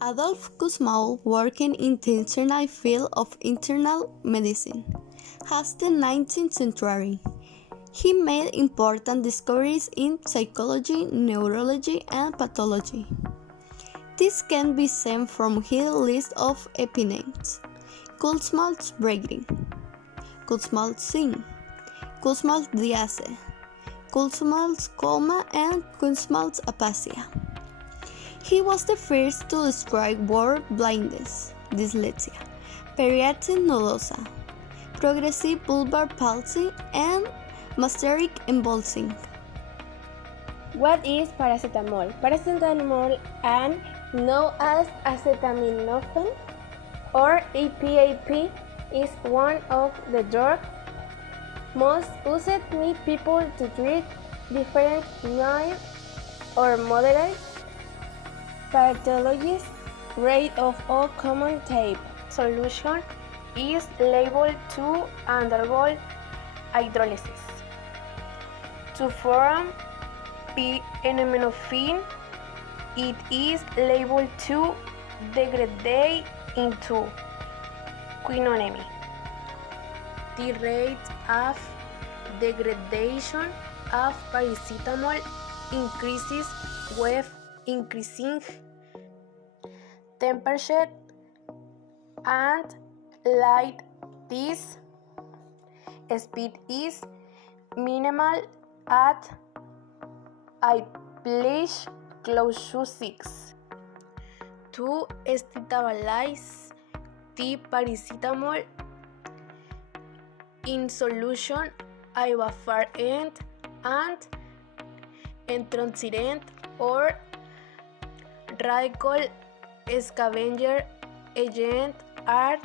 Adolf Kussmaul, working in the internal field of internal medicine, has the 19th century. He made important discoveries in psychology, neurology, and pathology. This can be seen from his list of epithets: Kussmaul's breathing, Kussmaul's sing, Kussmaul's diase, Kussmaul's coma, and Kussmaul's aphasia. He was the first to describe word blindness, dyslexia, periatic nodosa, progressive bulbar palsy, and masteric embolsing. What is paracetamol? Paracetamol, and known as acetaminophen or APAP, is one of the drugs most used by people to treat different mild or moderate pathologies. Rate of all common type. Solution is labeled to undergo hydrolysis to form P-N-Aminophene. It is labeled to degrade into quinone. The rate of degradation of paracetamol increases with increasing temperature, and light this speed is minimal at I place close to 6. To stabilize the paracetamol in solution, ibuprofen and intransigent or radical scavenger agent are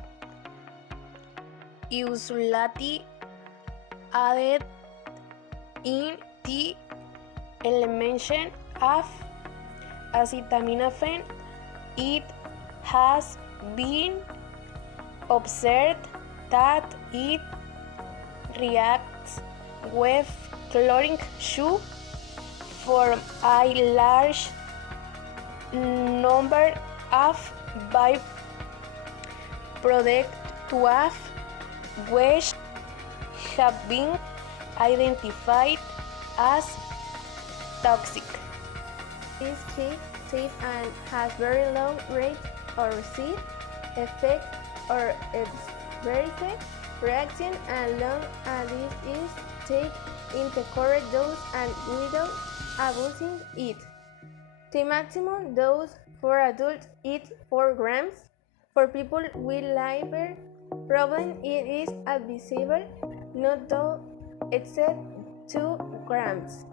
usually added in the elimination of acetaminophen. It has been observed that it reacts with chlorine to form a large number of byproducts which have been identified as toxic. This is safe and has very low rate or side effect or adverse reaction, and long as this is taken in the correct dose and without abusing it. The maximum dose for adults is 4 grams. For people with liver problem, it is advisable not to exceed 2 grams.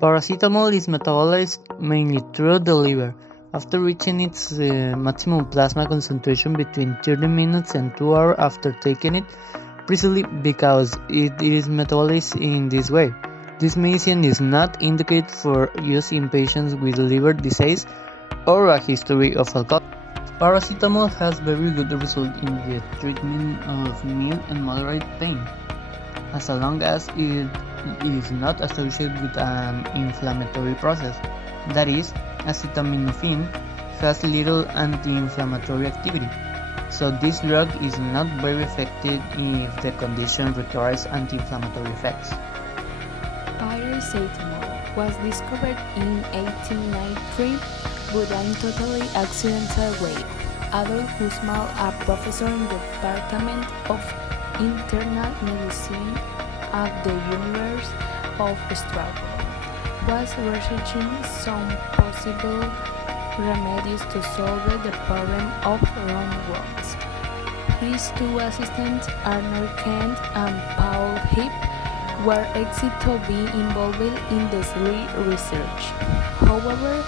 Paracetamol is metabolized mainly through the liver, after reaching its maximum plasma concentration between 30 minutes and 2 hours after taking it, precisely because it is metabolized in this way. This medicine is not indicated for use in patients with liver disease or a history of alcohol. Paracetamol has very good results in the treatment of mild and moderate pain, as long as it is not associated with an inflammatory process. That is, acetaminophen has little anti-inflammatory activity, so this drug is not very effective if the condition requires anti-inflammatory effects. Paracetamol was discovered in 1893, but in totally accidental way. Adolf Kussmaul, a professor in the Department of Internal Medicine at the University of Strasbourg, was researching some possible remedies to solve the problem of roundworms. His 2 assistants, Arnold Kent and Paul Heap, were expected to be involved in this research. However,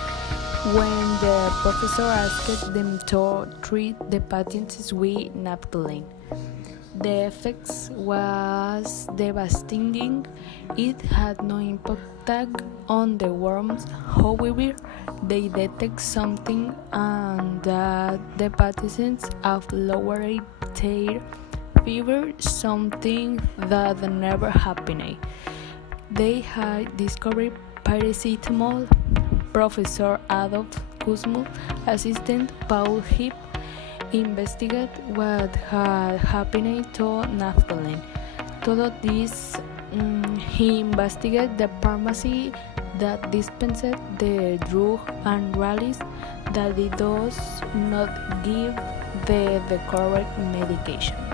when the professor asked them to treat the patients with naphthalene, the effects was devastating. It had no impact on the worms. However, they detect something, and that the patients have lowered their fever, something that never happened. They had discovered paracetamol. Professor Adolf Kussmaul assistant Paul Heap investigate what had happened to Naphthalene. To do this, he investigated the pharmacy that dispensed the drug and realized that it does not give the correct medication.